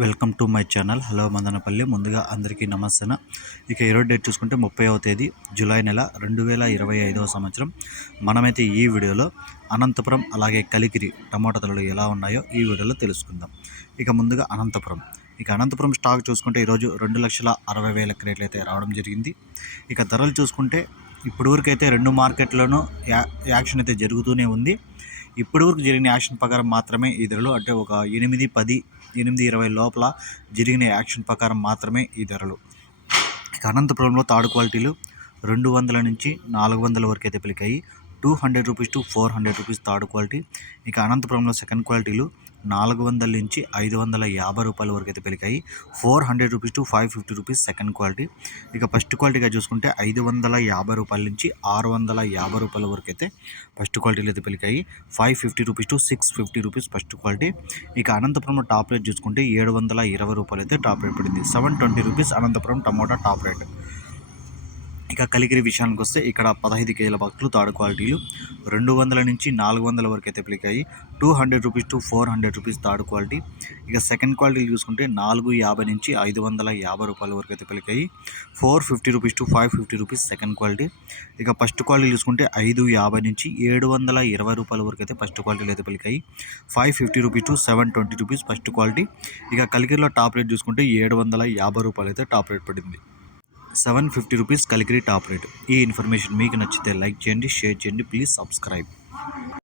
Welcome to my channel. Hello Madanapalle. ముందుగా అందరికీ నమస్తన? ఇక ఈరోజు డేట్ చూసుకుంటే ముప్పైవ తేదీ జూలై నెల రెండు వేల ఇరవై ఐదవ సంవత్సరం. మనమైతే ఈ వీడియోలో అనంతపురం అలాగే కలికిరి టమాటా ధరలు ఎలా ఉన్నాయో ఈ వీడియోలో తెలుసుకుందాం. ఇక ముందుగా అనంతపురం. ఇక అనంతపురం స్టాక్ చూసుకుంటే ఈరోజు రెండు లక్షల అరవై వేల క్రేట్లు అయితే రావడం జరిగింది. ఇక ధరలు చూసుకుంటే ఇప్పుడు వరకు అయితే రెండు మార్కెట్లోనూ యా యాక్షన్ అయితే జరుగుతూనే ఉంది. ఇప్పటి వరకు జరిగిన యాక్షన్ ప్రకారం మాత్రమే ఈ ధరలు అంటే ఒక ఎనిమిది పది ఎనిమిది ఇరవై లోపల జరిగిన యాక్షన్ ప్రకారం మాత్రమే ఈ ధరలు. ఇక అనంతపురంలో తాడు క్వాలిటీలు రెండు వందల నుంచి నాలుగు వందల వరకు అయితే పలికాయి. Two hundred rupees to four hundred rupees third quality. ఇక అనంతపురంలో సెకండ్ క్వాలిటీలు నాలుగు వందల నుంచి ఐదు వందల యాభై రూపాయల వరకు అయితే పెరిగాయి. Four hundred rupees to five fifty rupees second quality. ఇక ఫస్ట్ క్వాలిటీగా చూసుకుంటే ఐదు వందల యాభై రూపాయల నుంచి ఆరు వందల యాభై రూపాయల వరకు అయితే ఫస్ట్ క్వాలిటీలు అయితే పెరిగాయి. Five fifty rupees to six fifty rupees first quality. ఇక అనంతపురంలో టాప్ రేట్ చూసుకుంటే ఏడు వందల ఇరవై రూపాయలు అయితే టాప్ రేట్ పడింది. Seven twenty rupees Anantapuram tomato top rate. ఇక కలిగిరి విషయానికి వస్తే ఇక్కడ పదహైదు కేజీల బాక్సులు తాడు క్వాలిటీలు రెండు వందల నుంచి నాలుగు వందల వరకు అయితే పిలికాయి. Two hundred rupees to four hundred rupees తాడు క్వాలిటీ. ఇక సెకండ్ క్వాలిటీలు చూసుకుంటే నాలుగు యాభై నుంచి ఐదు వందల యాభై రూపాయల వరకు అయితే పిలికాయి. Four fifty rupees to five fifty rupees second quality. ఇక ఫస్ట్ క్వాలిటీ చూసుకుంటే ఐదు యాభై నుంచి ఏడు వందల ఇరవై రూపాయల వరకు అయితే ఫస్ట్ క్వాలిటీలు అయితే పిలికాయి. Five fifty rupees to seven twenty rupees first quality. ఇక కలిగిరిలో టాప్ రేట్ చూసుకుంటే ఏడు వందల యాభై రూపాయలు అయితే టాప్ రేట్ పడింది. Seven fifty rupees Kaligiri top rate. ఈ ఇన్ఫర్మేషన్ మీకు నచ్చితే లైక్ చేయండి షేర్ చేయండి ప్లీజ్ సబ్స్క్రైబ్.